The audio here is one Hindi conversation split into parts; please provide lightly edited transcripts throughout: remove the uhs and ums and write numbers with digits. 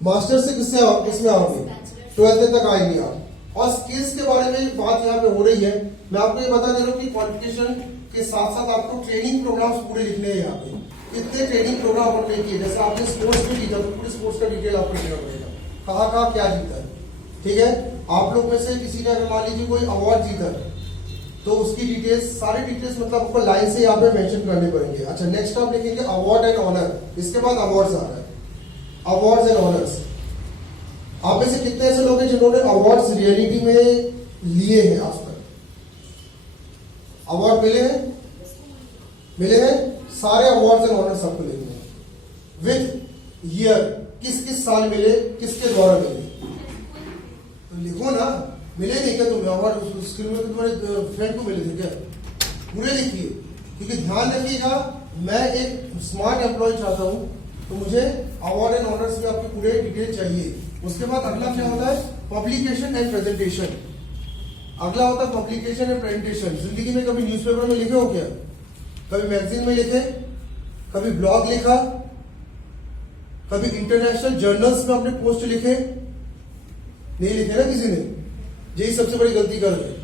मास्टर से किसमें आओगे? 12th तक आएंगे आप। और स्किल्स के बारे में बात यहाँ पे हो रही है। मैं आपको ये बता दे रहा हूँ कि क्वालिफिकेशन के साथ साथ आपको ट्रेनिंग प्रोग्राम्स पूरे लिखने हैं यहाँ पे। कितने ट्रेनिंग प्रोग्राम आपने किए, जैसे आपने स्पोर्ट्स में जीता तो पूरे स्पोर्ट्स का डिटेल आपको लिखना पड़ेगा, कहाँ क्या जीता है। ठीक है, आप लोग में से किसी ने अगर मान लीजिए कोई अवार्ड जीता है तो उसकी डिटेल्स, सारी डिटेल्स मतलब आपको लाइन से यहाँ पे मेंशन करने पड़ेंगे। अच्छा, नेक्स्ट आप लिखेंगे अवार्ड एंड ऑनर। इसके बाद अवार्ड्स आ रहा है, अवार्ड्स एंड ऑनर्स। आप में से कितने ऐसे लोग हैं जिन्होंने अवार्ड्स रियलिटी में लिए हैं आज तक? अवार्ड मिले हैं? सारे अवार्ड्स एंड ऑनर्स आपको लिखने हैं विद ईयर, किस साल मिले, किसके द्वारा मिले, तो लिखो ना। मिले नहीं क्या तुम्हें अवार्ड? स्कूल में तुम्हारे फ्रेंड को मिले थे क्या? पूरे लिखिए, क्योंकि ध्यान रखिएगा मैं एक स्मार्ट एम्प्लॉय चाहता हूं, तो मुझे अवार्ड एंड ऑनर्स में आपके पूरे डिटेल चाहिए। उसके बाद अगला क्या होता है? Publication and presentation. अगला होता है पब्लिकेशन एंड प्रेजेंटेशन। जिंदगी में कभी न्यूज़पेपर में लिखे हो क्या? कभी मैगजीन में लिखे? कभी ब्लॉग लिखा? कभी इंटरनेशनल जर्नल्स में अपने पोस्ट लिखे? नहीं लिखे ना किसी ने। यही सबसे बड़ी गलती कर रहे हैं।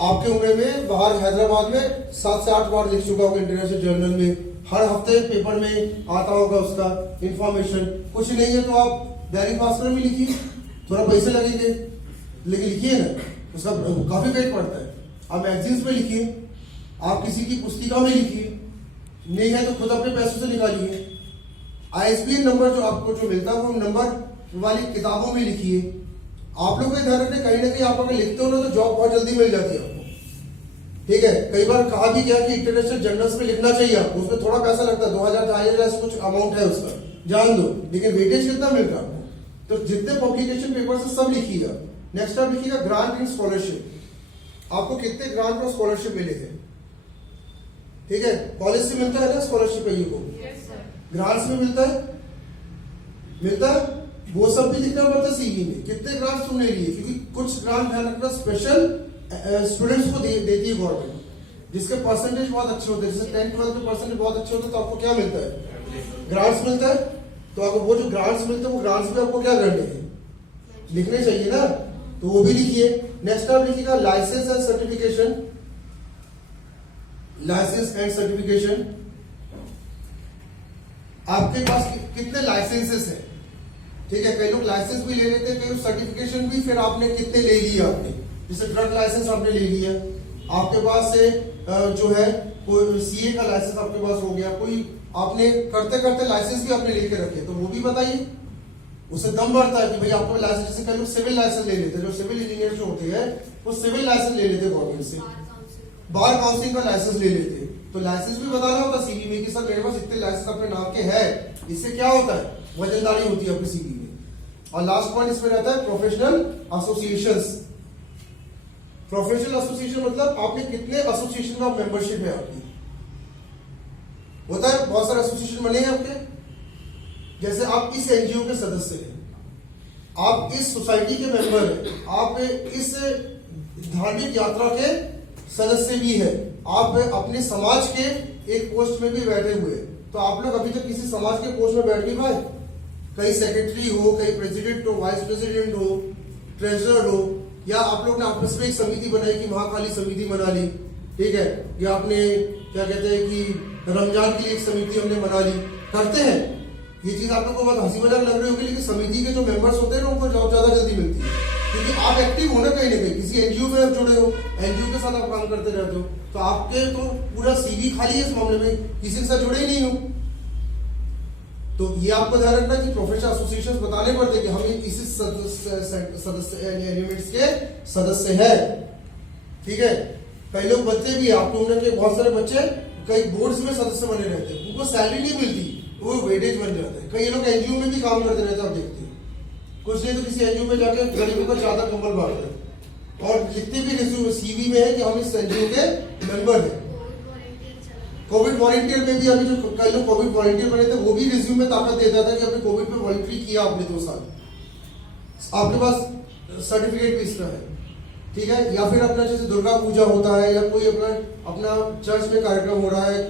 आपके उम्र में बाहर हैदराबाद में 7 से 8 बार लिख चुका होगा इंटरनेशनल जर्नल में, हर हफ्ते पेपर में आता होगा उसका इंफॉर्मेशन। कुछ नहीं है तो आप दैनिक भास्कर में लिखिए, थोड़ा पैसे लगेंगे लेकिन लिखिए ना, उसका काफी वेट पड़ता है। आप मैगजीन्स में लिखिए, आप किसी की पुस्तिका में लिखिए, नहीं है तो खुद अपने पैसों से निकालिए। ISBN नंबर जो आपको जो मिलता है वो नंबर वाली किताबों में लिखिए। आप लोग ध्यान रखते कहीं ना कहीं आप अगर लिखते हो ना तो जॉब बहुत जल्दी मिल जाती है आपको। ठीक है, कई बार कहा भी गया कि इंटरनेशनल जर्नल्स में लिखना चाहिए आपको, उसमें थोड़ा पैसा लगता है, 2000-2500 कुछ अमाउंट है उसका, जान दो, लेकिन वेटेज कितना मिलता है आपको? तो जितने पब्लिकेशन पेपर से सब लिखिएगा। नेक्स्ट आप लिखिएगा ग्रांट एंड स्कॉलरशिप। आपको कितने ग्रांट और स्कॉलरशिप मिले हैं? ठीक है, कॉलेज से मिलता है ना स्कॉलरशिप है, को ग्रांट्स में मिलता है, वो सब भी लिखना पड़ता है सीवी में। कितने ग्रांट्स तुमने लिए, क्योंकि कुछ ग्रांट ध्यान रखना स्पेशल स्टूडेंट्स को देती है गवर्नमेंट, जिसके परसेंटेज बहुत अच्छे होते हैं। जैसे 10-12 में परसेंटेज बहुत अच्छे होते हैं तो आपको क्या मिलता है? ग्रांट्स मिलता है। तो आपको वो जो ग्रांट्स मिलते हैं वो ग्रांट्स में आपको क्या करने हैं? लिखने चाहिए ना, तो वो भी लिखिए। नेक्स्ट आप लिखिएगा licence and certification. Licence and certification, आपके पास कितने लाइसेंसेस हैं? ठीक है, कई लोग लाइसेंस भी ले लेते हैं, कई सर्टिफिकेशन भी। फिर आपने कितने ले लिए? आपने जैसे ड्रग लाइसेंस आपने ले लिया, आपके पास से जो है कोई CA का लाइसेंस आपके पास हो गया, कोई आपने करते करते लाइसेंस भी आपने लेके रखे, तो वो भी बताइए। उससे दम बढ़ता है कि भाई आपको लाइसेंस, जैसे कई लोग सिविल लाइसेंस ले लेते हैं, जो सिविल इंजीनियर जो होते हैं वो सिविल लाइसेंस ले लेते हैं गवर्नमेंट से, बार काउंसिल का लाइसेंस ले लेते हैं। तो लाइसेंस भी बताना होता है CV में कि सर मेरे पास इतने लाइसेंस अपने नाम के है। इससे क्या होता है? वजनदारी होती है अपने CV में। और लास्ट पॉइंट इसमें रहता है प्रोफेशनल एसोसिएशंस। प्रोफेशनल एसोसिएशन मतलब आपने कितने एसोसिएशन का मेंबरशिप है आपकी। होता है बहुत सारे एसोसिएशन बने हैं आपके, जैसे आप इस NGO के सदस्य हैं, आप इस सोसाइटी के मेंबर हैं, आप इस धार्मिक यात्रा के सदस्य भी है, आप अपने समाज के एक पोस्ट में भी बैठे हुए। तो आप लोग अभी तक किसी समाज के पोस्ट में बैठ नहीं पाए? कहीं सेक्रेटरी हो, कहीं प्रेसिडेंट हो, वाइस प्रेसिडेंट हो, ट्रेजरर हो, या आप लोग ने आपस में एक समिति बनाई कि महाकाली समिति बना ली। ठीक है, या आपने क्या कहते हैं कि रमजान के लिए एक समिति हमने बना ली। करते हैं ये चीज, आप लोग को बहुत हंसी मजाक लग रही होगी, लेकिन समिति के जो मेंबर्स होते हैं ना उनको जॉब ज्यादा जल्दी मिलती है, क्योंकि आप एक्टिव हो ना कहीं ना कहीं, किसी NGO में आप जुड़े हो, NGO के साथ आप काम करते रहते हो, तो आपके तो पूरा CV खाली है इस मामले में, किसी के साथ जुड़े ही नहीं हो। तो ये आपको ध्यान रखना कि प्रोफेशनल एसोसिएशंस बताने पड़ते कि हम इसी सदस्य एलिमेंट्स के सदस्य हैं। ठीक है, कई लोग बच्चे भी, आप लोगों के बहुत सारे बच्चे कई बोर्ड्स में सदस्य बने रहते हैं, उनको सैलरी नहीं मिलती, वो वेटेज बन जाते हैं। कई लोग NGO में भी काम करते रहते हैं, आप देखते हैं, कुछ नहीं तो किसी NGO में जाके गरीबों का चादर कंबल बांटते हैं और लिखते भी रिज्यूमे CV में है कि हम इस NGO के मेंबर हैं। कोविड वॉलंटियर में भी अभी जो कई लोग कोविड वॉलंटियर बने थे वो भी रिज्यूम में ताकत देता था कि आपने कोविड में वॉलंटरी किया, आपने 2 साल, आपके पास सर्टिफिकेट भी इसका है। ठीक है, या फिर अपना जैसे दुर्गा पूजा होता है, या कोई अपना चर्च में कार्यक्रम हो रहा है,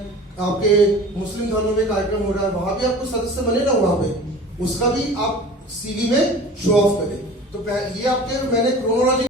आपके मुस्लिम धर्म में कार्यक्रम हो रहा है, वहां भी आपको सदस्य बने ना, वहां पे उसका भी आप सीवी में शो ऑफ करें। तो ये आपके मैंने क्रोनोलॉजी